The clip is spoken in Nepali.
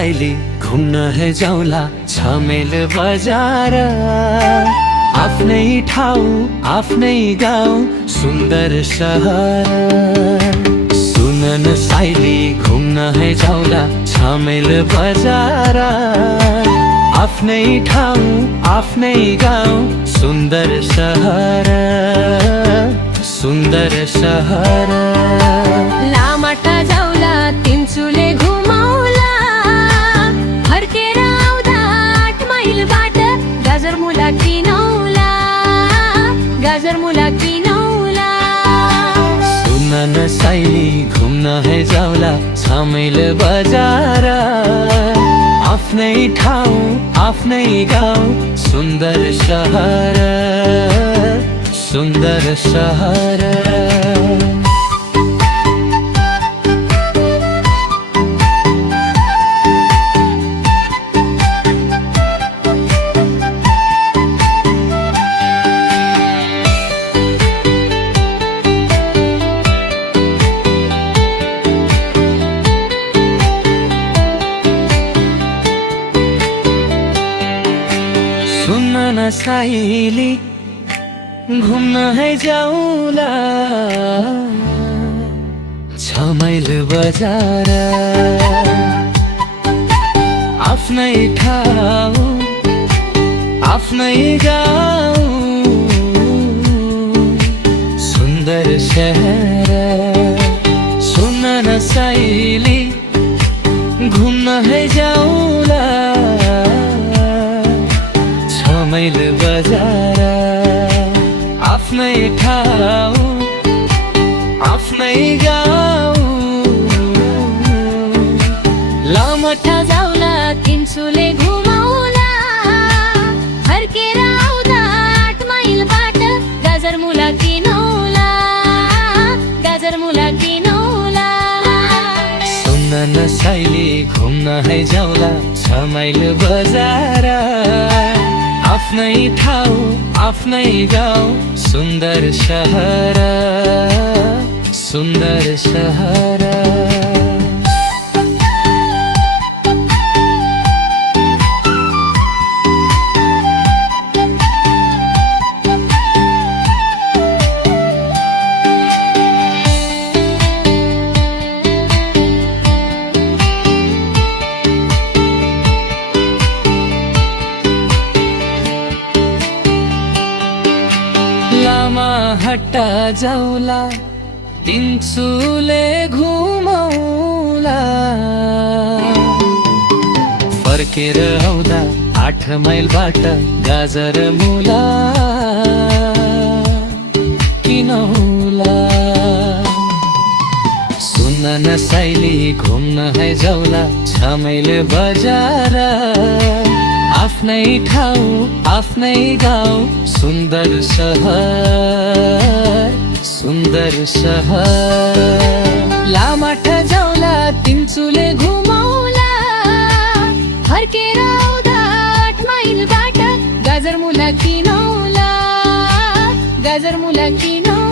साइली घुम्न है जाउला छमेल बजार। आफ्नै ठाउँ आफ्नै गाउँ सुन्दर सहर। सुन न साइली घुम्न है जाउला छमेल बजार। आफ्नै ठाउँ आफ्नै गाउँ सुन्दर सहर सुन्दर सहर। लामाटा जाउला तिनचुले घुमाउला फर्केर आउँदा 8 माइलबाट गाजरमुला किनौला गाजरमुला किनौला। सुन न साइली घुम्न है जाउला छमेल बजार। आफ्नै ठाउँ आफ्नै गाउँ सुन्दर सहर सुन्दर सहर। सुन न साइली घुम्न है जाउला छमेल बजार। आफ्नै ठाउँ आफ्नै गाउँ सुन्दर सहर। सुन न साइली घुम्न है जाउला छमेल बजार। आफ्नै ठाउँ आफ्नै गाउँ। लामाटा जाउला तिनचुले घुमाउला फर्केर आउँदा 8 माइलबाट गाजरमुला किनौला गाजरमुला किनौला। सुन न साइली घुम्न है जाउला छमेल बजार। आफ्नै ठाउँ आफ्नै गाउँ सुन्दर सहर सुन्दर सहर। लामाहट्टा जाउला तिनचुले घुमाउला फर्केर आउँदा 8 माइलबाट गाजरमुला किनौला। सुन न साइली घुम्न है जाउला छमेल बजार। आफ्नै ठाउँ आफ्नै गाउँ सुन्दर सहर सुन्दर सहर। लामाटा जाउला तिनचुले घुमाउला फर्केर आउँदा 8 माइलबाट गाजरमुला किनौला गाजरमुला किनौला।